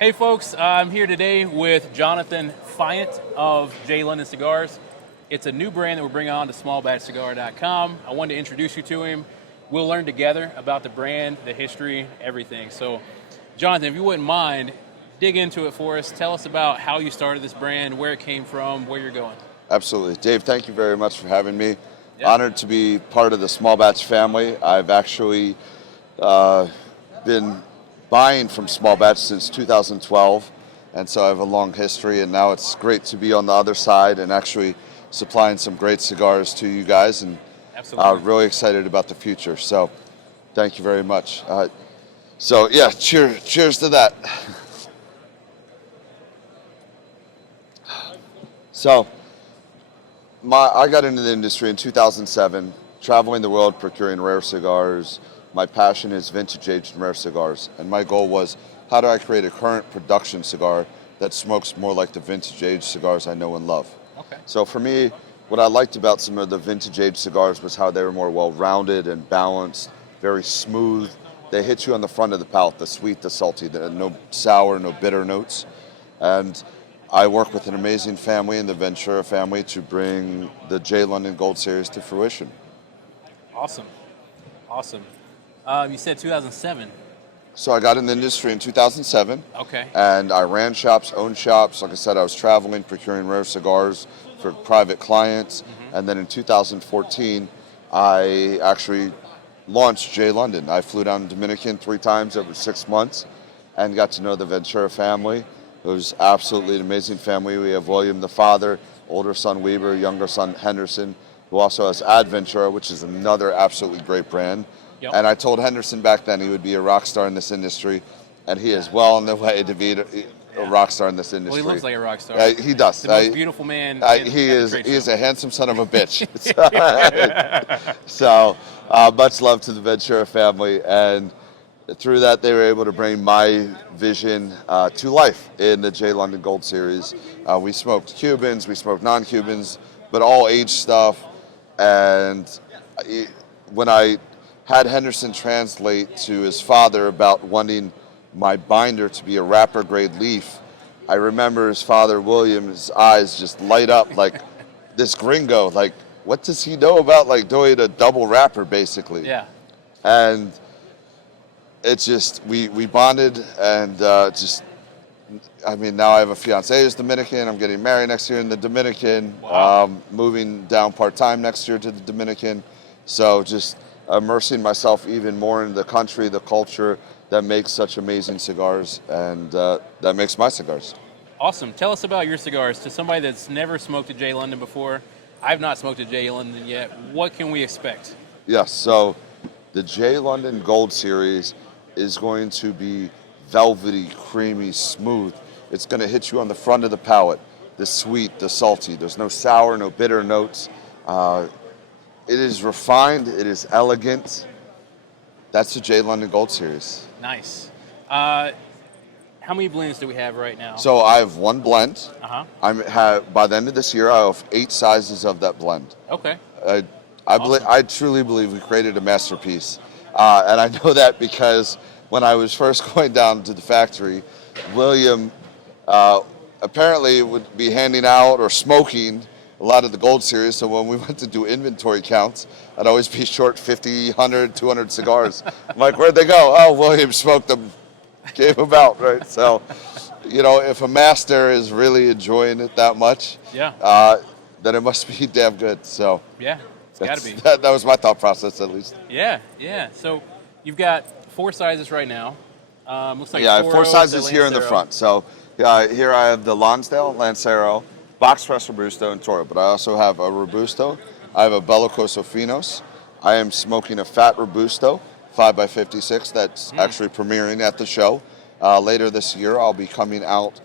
Hey folks, I'm here today with Jonathan Fayant of J London Cigars. It's a new brand that we're bringing on to smallbatchcigar.com. I wanted to introduce you to him. We'll learn together about the brand, the history, everything. So, Jonathan, if you wouldn't mind, dig into it for us. Tell us about how you started this brand, where it came from, where you're going. Absolutely. Dave, thank you very much for having me. Yeah. Honored to be part of the Small Batch family. I've actually been buying from Small Batch since 2012, and so I have a long history, and now it's great to be on the other side and actually supplying some great cigars to you guys, and Absolutely. really excited about the future. So thank you very much. So yeah, cheers to that. So I got into the industry in 2007, traveling the world procuring rare cigars. My passion is vintage aged and rare cigars, and my goal was, how do I create a current production cigar that smokes more like the vintage aged cigars I know and love? Okay. So for me, what I liked about some of the vintage aged cigars was how they were more well-rounded and balanced, very smooth. They hit you on the front of the palate, the sweet, the salty, no sour, no bitter notes. And I work with an amazing family in the Ventura family to bring the J London Gold Series to fruition. Awesome. You said 2007. So I got in the industry in 2007. Okay. And I ran shops, owned shops. Like I said, I was traveling, procuring rare cigars for private clients. Mm-hmm. And then in 2014, I actually launched J London. I flew down to Dominican 3 times over 6 months and got to know the Ventura family. It was absolutely an amazing family. We have William, the father, older son Weber, younger son Henderson, who also has Adventura, which is another absolutely great brand. Yep. And I told Henderson back then he would be a rock star in this industry, and he is well on the way to be a rock star in this industry. Well, he looks like a rock star. He does. The most beautiful man. He is a handsome son of a bitch. So much love to the Ventura family, and through that they were able to bring my vision to life in the J London Gold Series. We smoked Cubans, we smoked non-Cubans, but all aged stuff. And when I had Henderson translate to his father about wanting my binder to be a wrapper grade leaf, I remember his father, William's eyes just light up like this gringo, like, what does he know about like doing a double wrapper basically? Yeah. And it's just, we bonded, and now I have a fiance who's Dominican. I'm getting married next year in the Dominican. Wow. Moving down part-time next year to the Dominican. So just immersing myself even more in the country, the culture that makes such amazing cigars, and that makes my cigars. Awesome. Tell us about your cigars. To somebody that's never smoked a J London before, I've not smoked a J London yet. What can we expect? Yes, so the J London Gold Series is going to be velvety, creamy, smooth. It's going to hit you on the front of the palate, the sweet, the salty. There's no sour, no bitter notes. It is refined, it is elegant. That's the J London Gold Series. Nice. How many blends do we have right now? So I have one blend. Uh-huh. By the end of this year, I have 8 sizes of that blend. Okay. Awesome. I truly believe we created a masterpiece. And I know that because when I was first going down to the factory, William apparently would be handing out or smoking a lot of the Gold Series. So when we went to do inventory counts, I'd always be short 50, 100, 200 cigars. I'm like, where'd they go? Oh, William smoked them, gave them out, right? So, if a master is really enjoying it that much, Yeah. then it must be damn good. So Yeah. It's got to be. that was my thought process, at least. Yeah. So you've got 4 sizes right now. Looks like Yeah, I have 4 of sizes the here in the Lancero. front. So here I have the Lonsdale, Lancero, Box Press Robusto, and Toro. But I also have a Robusto. I have a Bellicoso Finos. I am smoking a Fat Robusto, 5x56, that's actually premiering at the show. Later this year, I'll be coming out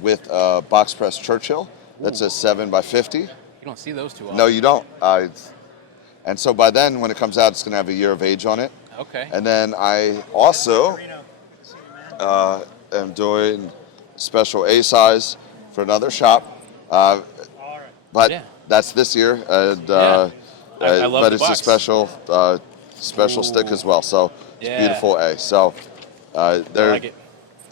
with a Box Press Churchill. That's a 7x50. You don't see those too often. No, you don't. And so by then, when it comes out, it's going to have a year of age on it. Okay. And then I also am doing special A size for another shop. But Yeah. that's this year. And, Yeah. I love but the it's box. a special stick as well. So it's Yeah. beautiful A. So I they're like it.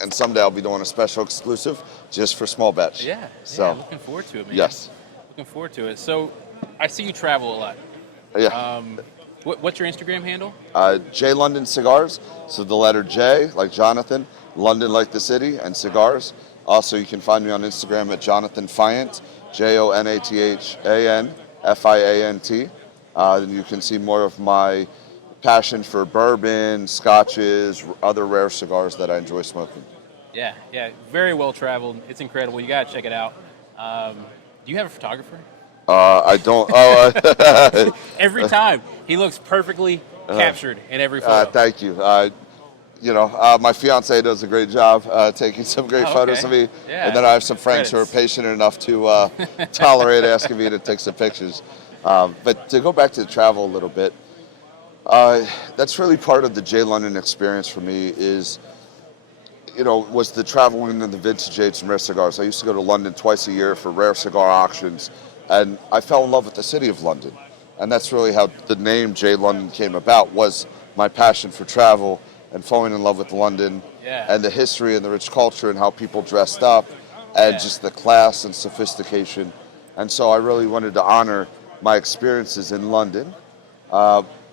and someday I'll be doing a special exclusive just for small batch. Yeah. So Yeah. Looking forward to it, man. yes. Looking forward to it. So, I see you travel a lot. Yeah. What's your Instagram handle? J London Cigars. So the letter J like Jonathan, London like the city, and cigars. Also, you can find me on Instagram at Jonathan Fiant, JONATHAN FIANT. Then you can see more of my passion for bourbon, scotches, other rare cigars that I enjoy smoking. Yeah. Yeah. Very well traveled. It's incredible. You gotta check it out. Do you have a photographer? I don't. Oh, Every time he looks perfectly captured in every photo. thank you. My fiance does a great job taking some great photos of me, Yeah. and then I have some friends who are Credits. patient enough to tolerate asking me to take some pictures. But to go back to travel a little bit, that's really part of the J London experience for me. Was the traveling in the vintage age and rare cigars. I used to go to London twice a year for rare cigar auctions, and I fell in love with the city of London. And that's really how the name J London came about, was my passion for travel and falling in love with London and the history and the rich culture and how people dressed up and just the class and sophistication. And so I really wanted to honor my experiences in London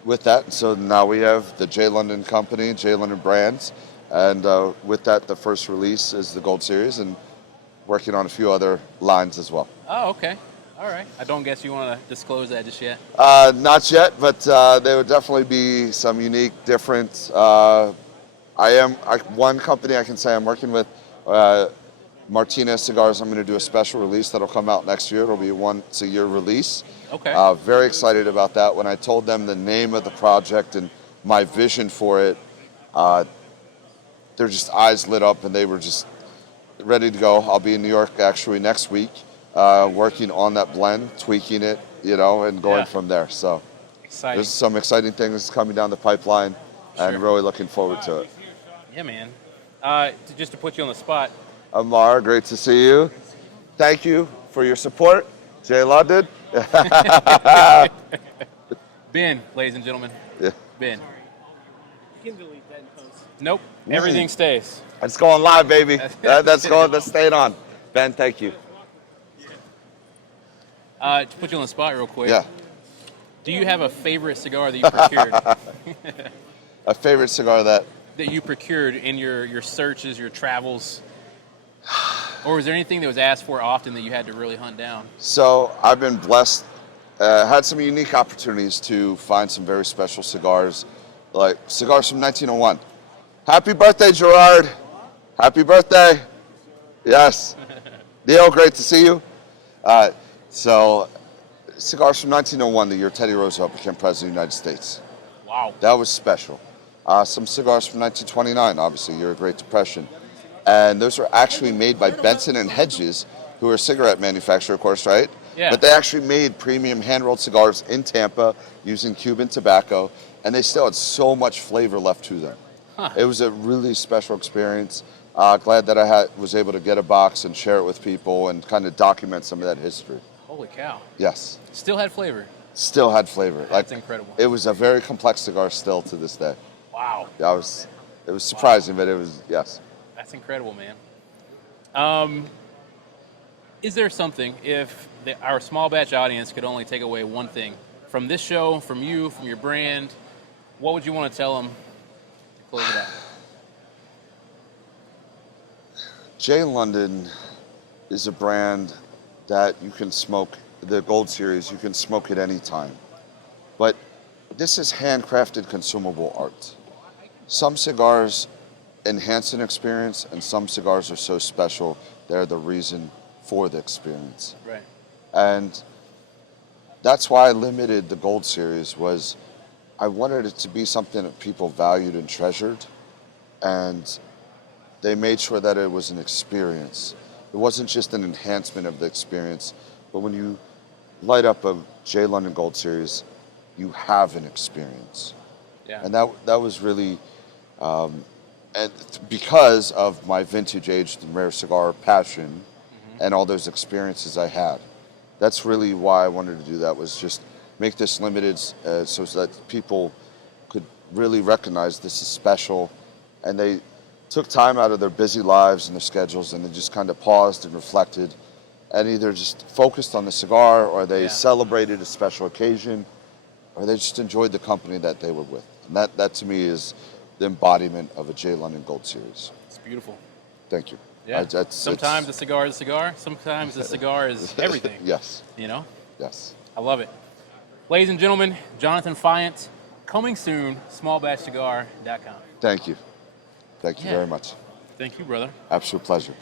with that. And so now we have the J London Company, J London Brands, and with that, the first release is the Gold Series, and working on a few other lines as well. Oh, okay. All right. I don't guess you want to disclose that just yet. Not yet, but there would definitely be some unique, different. One company I can say I'm working with, Martinez Cigars. I'm going to do a special release that'll come out next year. It'll be a once-a-year release. Okay. Very excited about that. When I told them the name of the project and my vision for it, their just eyes lit up and they were just ready to go. I'll be in New York actually next week, working on that blend, tweaking it, and going from there. So Exciting. there's some exciting things coming down the pipeline, and really looking forward to it. Yeah, man. Just to put you on the spot. Amar, great to see you. Thank you for your support. J London. Ben, ladies and gentlemen. Yeah. Ben. You can delete that in post. Nope. Everything stays. It's going live, baby. That's staying on. Ben, thank you. To put you on the spot real quick. Yeah. Do you have a favorite cigar that you procured? A favorite cigar that that you procured in your searches, your travels? Or was there anything that was asked for often that you had to really hunt down? So I've been blessed, had some unique opportunities to find some very special cigars, like cigars from 1901. Happy birthday, Gerard. Happy birthday. Yes. Neil, great to see you. So cigars from 1901, the year Teddy Roosevelt became president of the United States. Wow. That was special. Some cigars from 1929, obviously, year of Great Depression. And those were actually made by Benson and Hedges, who are a cigarette manufacturer, of course, right? Yeah. But they actually made premium hand-rolled cigars in Tampa using Cuban tobacco, and they still had so much flavor left to them. Huh. It was a really special experience. Glad that I was able to get a box and share it with people and kind of document some of that history. Holy cow. Yes. Still had flavor. Still had flavor. That's incredible. It was a very complex cigar still to this day. Wow. It was surprising, but it was, yes. That's incredible, man. Is there something, if our small batch audience could only take away one thing from this show, from you, from your brand, what would you want to tell them to close it out? J London is a brand that you can smoke, the Gold Series, you can smoke at any time. But this is handcrafted consumable art. Some cigars enhance an experience, and some cigars are so special, they're the reason for the experience. Right. And that's why I limited the Gold Series, was I wanted it to be something that people valued and treasured, and they made sure that it was an experience. It wasn't just an enhancement of the experience, but when you light up a J London Gold Series, you have an experience. Yeah. And that was really, and because of my vintage aged and rare cigar passion and all those experiences I had. That's really why I wanted to do that, was just make this limited so that people could really recognize this is special, and took time out of their busy lives and their schedules, and they just kind of paused and reflected, and either just focused on the cigar, or they celebrated a special occasion, or they just enjoyed the company that they were with. And that to me is the embodiment of a J. London Gold Series. It's beautiful. Thank you. Yeah. Sometimes the cigar is a cigar. Sometimes the cigar is everything. Yes. You know? Yes. I love it. Ladies and gentlemen, Jonathan Fayant, coming soon, smallbatchcigar.com. Thank you. Thank you very much. Thank you, brother. Absolute pleasure.